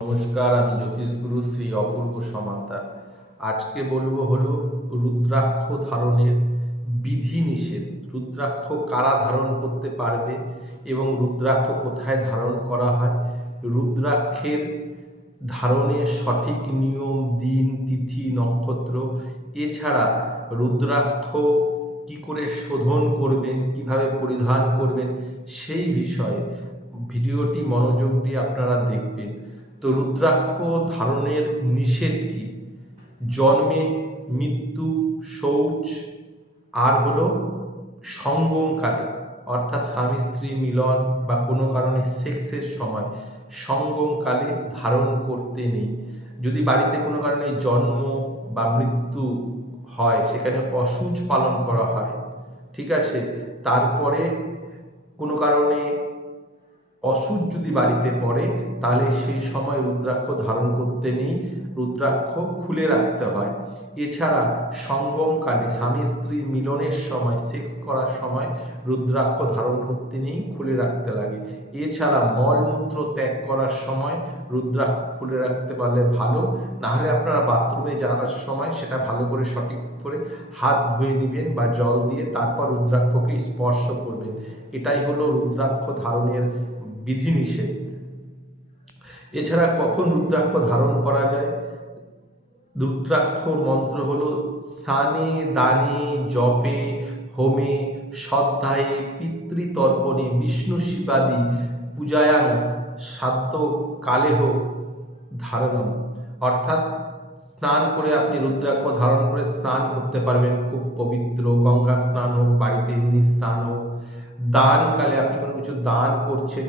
নমস্কার, আমি জ্যোতিষগুরু শ্রী অপূর্ব সমান্তার। আজকে বলব হলো রুদ্রাক্ষ ধারণের বিধি নিষেধ। রুদ্রাক্ষ কারা ধারণ করতে পারবে এবং রুদ্রাক্ষ কোথায় ধারণ করা হয়? রুদ্রাক্ষের ধারণের সঠিক নিয়ম, দিন, তিথি, নক্ষত্র, এছাড়া রুদ্রাক্ষ কি করে শোধন করবেন, কীভাবে পরিধান করবেন সেই বিষয়ে ভিডিওটি মনোযোগ দিয়ে আপনারা দেখবেন। তো রুদ্রাক্ষ ধারণের নিষেধ কি? জন্মে মৃত্যু, শৌচ, আর হলো সঙ্গমকালে অর্থাৎ স্বামী, স্ত্রী, মিলন বা কোনো কারণে সেক্সের সময় সঙ্গমকালে ধারণ করতে নেই। যদি বাড়িতে কোনো কারণে জন্ম বা মৃত্যু হয়, সেখানে অসুচ পালন করা হয়, ঠিক আছে? তারপরে কোনো কারণে অসুচ যদি বাড়িতে পড়ে, তাহলে সেই সময় রুদ্রাক্ষ ধারণ করতে নেই। রুদ্রাক্ষ খুলে রাখতে হয়। এছাড়া সঙ্গমকালে স্বামী স্ত্রীর মিলনের সময় সেক্স করার সময় রুদ্রাক্ষ ধারণ করতে নেই, খুলে রাখতে লাগে। এছাড়া মলমূত্র ত্যাগ করার সময় রুদ্রাক্ষ খুলে রাখতে পারলে ভালো। নাহলে আপনারা বাথরুমে যাওয়ার সময় সেটা ভালো করে সঠিক করে হাত ধুয়ে নেবেন বা জল দিয়ে তারপর রুদ্রাক্ষকে স্পর্শ করবেন। এটাই হলো রুদ্রাক্ষ ধারণের বিধিনিষেধ। এছাড়া কখন রুদ্রাক্ষ ধারণ করা যায়? রুদ্রাক্ষ মন্ত্র হলো স্নানে দানে, জপে, হোমে, সদ্ধায়ে, পিতৃতর্পণে, বিষ্ণু শিবাদি, পূজায়াং, সাধ্য কালেহ ধারণম। অর্থাৎ স্নান করে আপনি রুদ্রাক্ষ ধারণ করে স্নান করতে পারবেন। খুব পবিত্র গঙ্গা স্নান হোক, বাড়িতে এমনি স্নান হোক। দানকালে আপনি কোনো কিছু দান করছেন,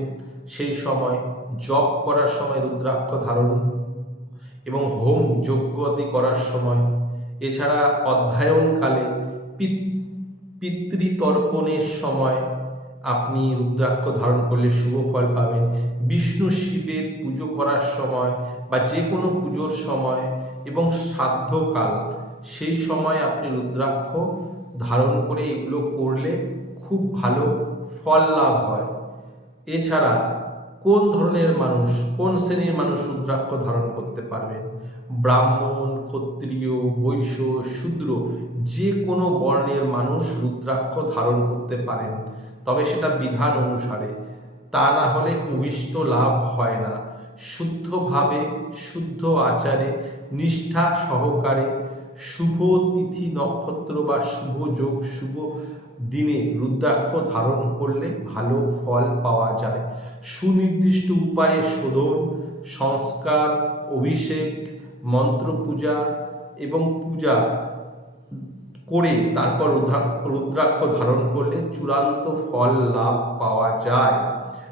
সেই সময় জপ করার সময় রুদ্রাক্ষ ধারণ এবং হোম যজ্ঞাদি করার সময়। এছাড়া অধ্যায়নকালে পিতৃতর্পণের সময় আপনি রুদ্রাক্ষ ধারণ করলে শুভ ফল পাবেন। বিষ্ণু শিবের পুজো করার সময় বা যে কোনো পুজোর সময় এবং সাধ্যকাল, সেই সময় আপনি রুদ্রাক্ষ ধারণ করে এগুলো করলে খুব ভালো ফল লাভ হয়। এছাড়া কোন ধরনের মানুষ, কোন শ্রেণির মানুষ রুদ্রাক্ষ ধারণ করতে পারবেন ব্রাহ্মণ, ক্ষত্রিয়, বৈশ্য, শূদ্র, যে কোনো বর্ণের মানুষ রুদ্রাক্ষ ধারণ করতে পারেন। তবে সেটা বিধান অনুসারে, তা না হলে অভিষ্ট লাভ হয় না। শুদ্ধভাবে, শুদ্ধ আচারে, নিষ্ঠা সহকারে, শুভ তিথি নক্ষত্র বা শুভ যোগ, শুভ দিনে রুদ্রাক্ষ ধারণ করলে ভালো ফল পাওয়া যায়। সুনির্দিষ্ট উপায়ে শোধন, সংস্কার, অভিষেক মন্ত্র পূজা এবং পূজা করে তারপর রুদ্রাক্ষ ধারণ করলে চূড়ান্ত ফল লাভ পাওয়া যায়।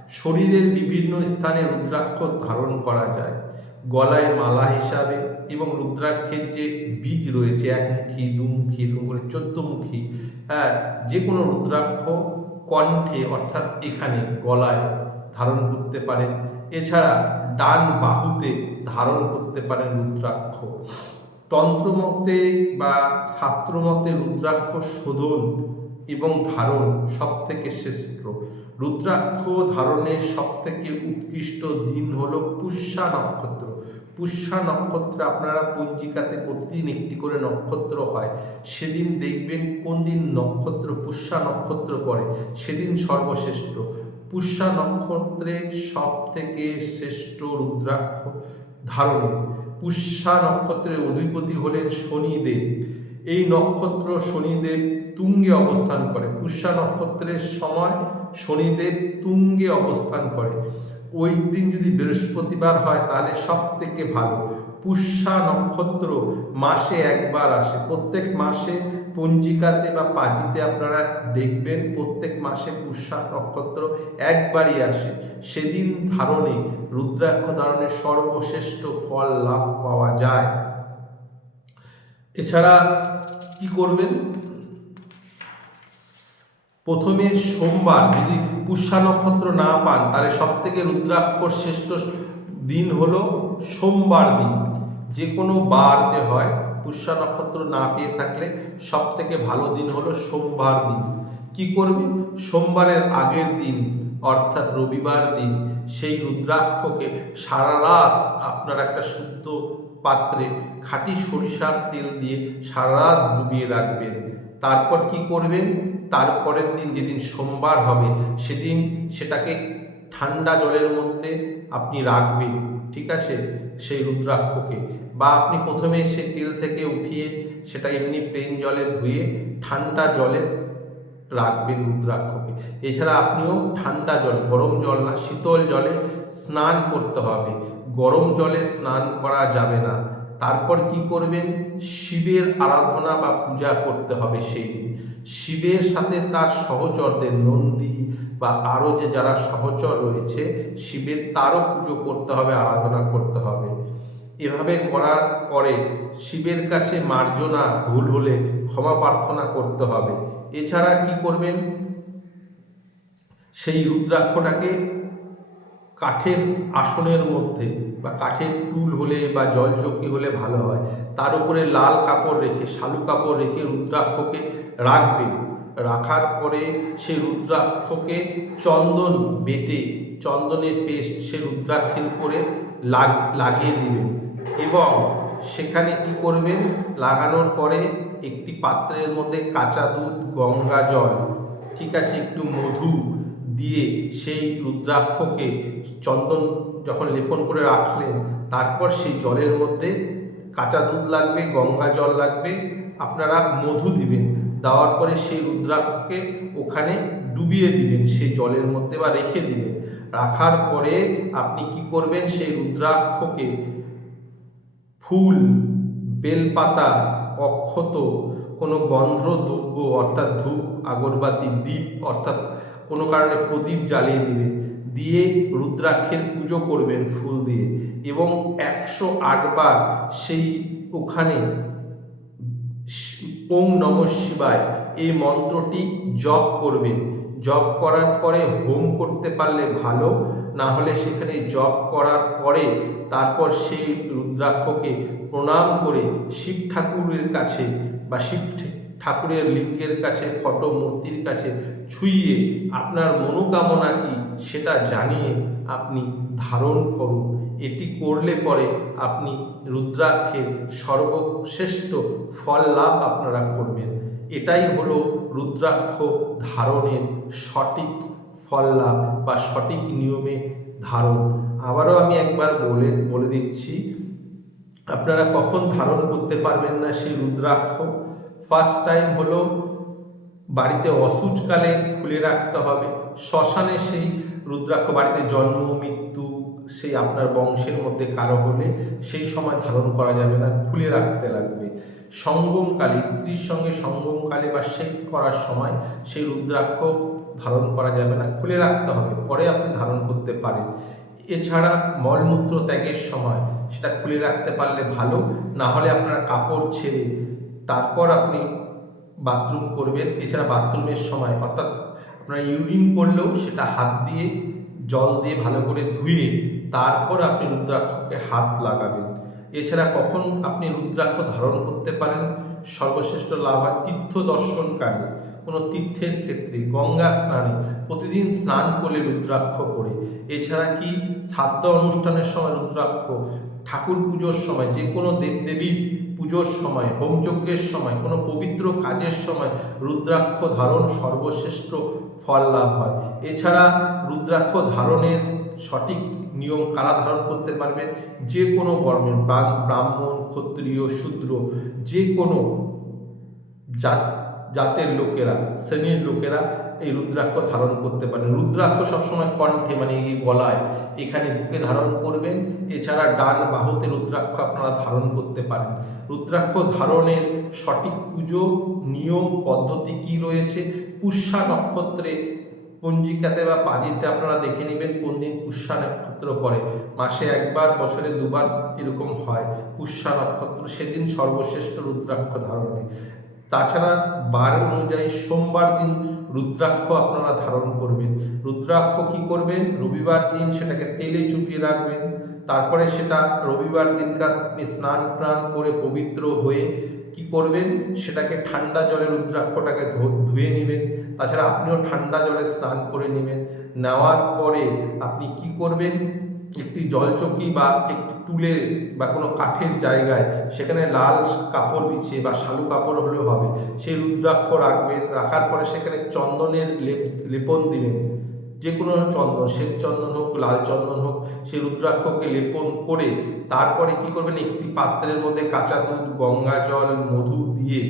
শরীরের বিভিন্ন স্থানে রুদ্রাক্ষ ধারণ করা যায়। গলায় মালা হিসাবে এবং রুদ্রাক্ষের যে বীজ রয়েছে, একমুখী, দুমুখী, এরকম করে চোদ্দমুখী হ্যাঁ যে কোনো রুদ্রাক্ষ কণ্ঠে অর্থাৎ এখানে গলায় ধারণ করতে পারেন। এছাড়া ডান বাহুতে ধারণ করতে পারেন রুদ্রাক্ষ। তন্ত্রমতে বা শাস্ত্রমতে রুদ্রাক্ষ শোধন এবং ধারণ সব থেকে শ্রেষ্ঠ। রুদ্রাক্ষ ধারণের সব থেকে উৎকৃষ্ট দিন হল পুষ্যা নক্ষত্র। পুষ্যা নক্ষত্রে আপনারা পঞ্জিকাতে প্রতিদিন একটি করে নক্ষত্র হয়। সেদিন দেখবেন কোন দিন নক্ষত্র, পুষ্যা নক্ষত্র পড়ে, সেদিন সর্বশ্রেষ্ঠ। পুষ্যা নক্ষত্রে সব থেকে শ্রেষ্ঠ রুদ্রাক্ষ ধারণে পুষ্যা নক্ষত্রের অধিপতি হলেন শনিদেব। এই নক্ষত্র শনিদেব তুঙ্গে অবস্থান করে। পুষ্যা নক্ষত্রের সময় শনিদেব তুঙ্গে অবস্থান করে। ওই দিন যদি বৃহস্পতিবার হয়, তাহলে সব থেকে ভালো। পুষ্যা নক্ষত্র মাসে একবার আসে। প্রত্যেক মাসে পঞ্জিকাতে বা পাজিতে আপনারা দেখবেন প্রত্যেক মাসে পুষ্যা নক্ষত্র একবারই আসে। সেদিন ধারণে, রুদ্রাক্ষ ধারণে সর্বশ্রেষ্ঠ ফল লাভ পাওয়া যায়। এছাড়া কি করবেন? প্রথমে সোমবার, যদি পুষ্যা নক্ষত্র না পান, তাহলে সব থেকে রুদ্রাক্ষর শ্রেষ্ঠ দিন হলো সোমবার দিন। যে কোনো বার যে হয় পুষ্যা নক্ষত্র না পেয়ে থাকলে সব থেকে ভালো দিন হলো সোমবার দিন। কি করবেন সোমবারের আগের দিন, অর্থাৎ রবিবার দিন, সেই রুদ্রাক্ষকে সারা রাত আপনার একটা শুদ্ধ পাত্রে খাঁটি সরিষার তেল দিয়ে সারা রাত ডুবিয়ে রাখবেন। তারপর কি করবেন? তারপরের দিন যেদিন সোমবার হবে, সেদিন সেটাকে ঠান্ডা জলের মধ্যে আপনি রাখবেন, ঠিক আছে? সেই রুদ্রাক্ষকে। বা আপনি প্রথমে সে তেল থেকে উঠিয়ে সেটা এমনি প্লেন জলে ধুয়ে ঠান্ডা জলে রাখবেন রুদ্রাক্ষকে। এছাড়া আপনিও ঠান্ডা জল, গরম জল না, শীতল জলে স্নান করতে হবে। গরম জলে স্নান করা যাবে না। তারপর কি করবেন? শিবের আরাধনা বা পূজা করতে হবে সেই দিন শিবের সাথে তার সহচরদের নন্দী বা আরও যে যারা সহচর রয়েছে, শিবের তারও পুজো করতে হবে, আরাধনা করতে হবে। এভাবে করার পরে শিবের কাছে মার্জনা, ভুল হলে ক্ষমা প্রার্থনা করতে হবে। এছাড়া কি করবেন? সেই রুদ্রাক্ষটাকে কাঠের আসনের মধ্যে বা কাঠের টুল হলে বা জল জলচকি হলে ভালো হয়। তার উপরে লাল কাপড় রেখে, শালু কাপড় রেখে রুদ্রাক্ষকে রাখবেন। রাখার পরে সে রুদ্রাক্ষকে চন্দন বেটে, চন্দনের পেস্ট সে রুদ্রাক্ষের উপরে লাগ, লাগিয়ে দিবেন। এবং সেখানে কি করবেন? লাগানোর পরে একটি পাত্রের মধ্যে কাঁচা দুধ, গঙ্গা জল, ঠিক আছে, একটু মধু দিয়ে সেই রুদ্রাক্ষকে চন্দন যখন লেপন করে রাখলেন, তারপর সেই জলের মধ্যে কাঁচা দুধ লাগবে, গঙ্গা জল লাগবে, আপনারা মধু দিবেন। দেওয়ার পরে সেই রুদ্রাক্ষকে ওখানে ডুবিয়ে দিবেন, সেই জলের মধ্যে বা রেখে দিবেন। রাখার পরে আপনি কি করবেন, সেই রুদ্রাক্ষকে ফুল, বেলপাতা, অক্ষত, কোনো গন্ধ দ্রব্য অর্থাৎ ধূপ, আগরবাতি দ্বীপ অর্থাৎ কোনো কারণে প্রদীপ জ্বালিয়ে দিবে। দিয়ে রুদ্রাক্ষের পুজো করবেন ফুল দিয়ে এবং একশো আটবার সেই ওখানে ওম নম শিবায় এই মন্ত্রটি জপ করবেন। জপ করার পরে হোম করতে পারলে ভালো, না হলে সেখানে জপ করার পরে তারপর সেই রুদ্রাক্ষকে প্রণাম করে শিব ঠাকুরের কাছে বা শিব ঠাকুরের লিঙ্গের কাছে, ফটো মূর্তির কাছে ছুঁয়ে আপনার মনোকামনা কি সেটা জানিয়ে আপনি ধারণ করুন। এটি করলে পরে আপনি রুদ্রাক্ষের সর্বশ্রেষ্ঠ ফল লাভ আপনারা করবেন। এটাই হলো রুদ্রাক্ষ ধারণের সঠিক ফল লাভ বা সঠিক নিয়মে ধারণ। আবারও আমি একবার বলে বলে দিচ্ছি, আপনারা কখন ধারণ করতে পারবেন না সেই রুদ্রাক্ষ? ফার্স্ট টাইম হলো বাড়িতে অসুচকালে খুলে রাখতে হবে। শ্মশানে সেই রুদ্রাক্ষ বাড়িতে জন্ম, মৃত্যু, সেই আপনার বংশের মধ্যে কারও হলে সেই সময় ধারণ করা যাবে না, খুলে রাখতে লাগবে। সঙ্গমকালে, স্ত্রীর সঙ্গে সঙ্গমকালে বা সেক্স করার সময় সেই রুদ্রাক্ষ ধারণ করা যাবে না, খুলে রাখতে হবে, পরে আপনি ধারণ করতে পারেন। এছাড়া মলমূত্র ত্যাগের সময় সেটা খুলে রাখতে পারলে ভালো, না হলে আপনার কাপড় ছেড়ে তারপর আপনি বাথরুম করবেন। এছাড়া বাথরুমের সময় অর্থাৎ আপনার ইউরিন করলেও সেটা হাত দিয়ে, জল দিয়ে ভালো করে ধুয়ে তারপর আপনি রুদ্রাক্ষকে হাত লাগাবেন। এছাড়া কখন আপনি রুদ্রাক্ষ ধারণ করতে পারেন? সর্বশ্রেষ্ঠ লাভ হয় তীর্থ দর্শনকারী কোনো তীর্থের ক্ষেত্রে, গঙ্গা স্নানে, প্রতিদিন স্নান করলে রুদ্রাক্ষ করে এছাড়া কি শ্রাদ্ধ অনুষ্ঠানের সময় রুদ্রাক্ষ, ঠাকুর পুজোর সময় যে কোনো দেবদেবীর পুজোর সময় হোমযজ্ঞের সময়, কোনো পবিত্র কাজের সময় রুদ্রাক্ষ ধারণ সর্বশ্রেষ্ঠ ফল লাভ হয়। এছাড়া রুদ্রাক্ষ ধারণের সঠিক নিয়ম কারা ধারণ করতে পারবেন যে কোনো বর্ণের ব্রাহ্মণ, ক্ষত্রিয়, শূদ্র, যে কোনো জাত, জাতের লোকেরা, শ্রেণির লোকেরা এই রুদ্রাক্ষ ধারণ করতে পারেন। রুদ্রাক্ষ সবসময় কণ্ঠে মানে এই গলায়, এখানে বুকে ধারণ করবেন। এছাড়া ডান বাহুতে রুদ্রাক্ষ আপনারা ধারণ করতে পারেন। রুদ্রাক্ষ ধারণের সঠিক পুজো, নিয়ম, পদ্ধতি কি রয়েছে? পুষ্যা নক্ষত্রে পঞ্জিকাতে বা পাজিতে আপনারা দেখে নেবেন কোন দিন পুষ্যা নক্ষত্র পড়ে। মাসে একবার, বছরে দুবার এরকম হয় পুষ্যা নক্ষত্র। সেদিন সর্বশ্রেষ্ঠ রুদ্রাক্ষ ধারণে। তাছাড়া বার অনুযায়ী সোমবার দিন রুদ্রাক্ষ আপনারা ধারণ করবেন। রুদ্রাক্ষ কি করবেন? রবিবার দিন সেটাকে তেলে চুপিয়ে রাখবেন। তারপরে সেটা রবিবার দিনকা আপনি স্নান প্রাণ করে পবিত্র হয়ে কি করবেন? সেটাকে ঠান্ডা জলে রুদ্রাক্ষটাকে ধুয়ে নেবেন। তাছাড়া আপনিও ঠান্ডা জলে স্নান করে নেবেন। নেওয়ার পরে আপনি কি করবেন? একটি জলচকি বা একটি টুলে বা কোনো কাঠের জায়গায় সেখানে লাল কাপড় বিছিয়ে বা শালু কাপড় হলেও হবে। সেই রুদ্রাক্ষ রাখবেন, রাখার পরে সেখানে চন্দনের লেপ, লেপন দিবেন। যে কোনো চন্দন, শ্বেত চন্দন হোক, লাল চন্দন হোক, সেই রুদ্রাক্ষকে লেপন করে তারপরে কি করবেন? একটি পাত্রের মধ্যে কাঁচা দুধ, গঙ্গা জল, মধু দিয়ে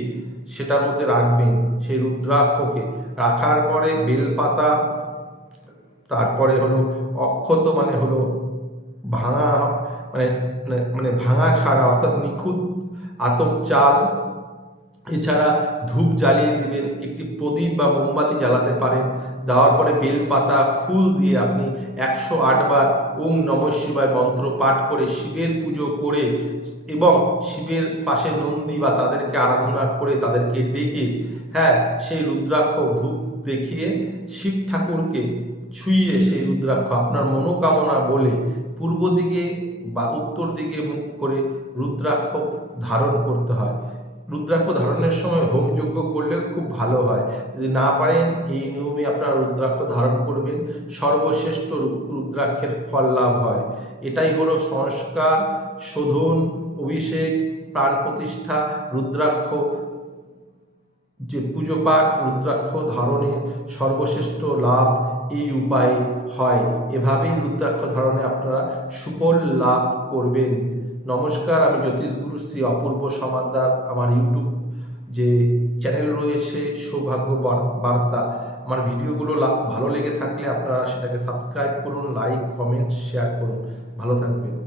সেটার মধ্যে রাখবেন সেই রুদ্রাক্ষকে। রাখার পরে বেলপাতা, তারপরে হলো অক্ষত মানে হলো ভাঙা মানে মানে- মানে ভাঙা ছাড়া, অর্থাৎ নিখুঁত আতপ চাল, এছাড়া ধূপ জ্বালিয়ে দিবেন, একটি প্রদীপ বা মোমবাতি জ্বালাতে পারেন, দেওয়ার পরে বেলপাতা, ফুল দিয়ে আপনি একশো আটবার ওম নম শিবায় মন্ত্র পাঠ করে শিবের পুজো করে এবং শিবের পাশে নন্দী বা তাদেরকে আরাধনা করে তাদেরকে ডেকে হ্যাঁ সেই রুদ্রাক্ষ ধূপ দেখিয়ে শিব ঠাকুরকে ছুঁয়ে সেই রুদ্রাক্ষ আপনার মনোকামনা বলে পূর্ব দিকে বা উত্তর দিকে মুখ করে রুদ্রাক্ষ ধারণ করতে হয়। রুদ্রাক্ষ ধারণের সময় হোমযজ্ঞ করলে খুব ভালো হয়। যদি না পারেন, এই নিয়মে আপনারা রুদ্রাক্ষ ধারণ করবেন। সর্বশ্রেষ্ঠ রুদ্রাক্ষের ফল লাভ হয়। এটাই হলো সংস্কার, শোধন, অভিষেক, প্রাণ প্রতিষ্ঠা, রুদ্রাক্ষ যে পুজো পাঠ, রুদ্রাক্ষ ধারণের সর্বশ্রেষ্ঠ লাভ এই উপায় হয়। এভাবেই রুদ্রাক্ষ ধারণে আপনারা সুফল লাভ করবেন। নমস্কার, আমি জ্যোতিষগুরু শ্রী অপূর্ব সমাদার। আমার ইউটিউব যে চ্যানেল রয়েছে, সৌভাগ্য বার- বার্তা, আমার ভিডিওগুলো ভালো লেগে থাকলে আপনারা সেটাকে সাবস্ক্রাইব করুন, লাইক, কমেন্ট, শেয়ার করুন। ভালো থাকবেন।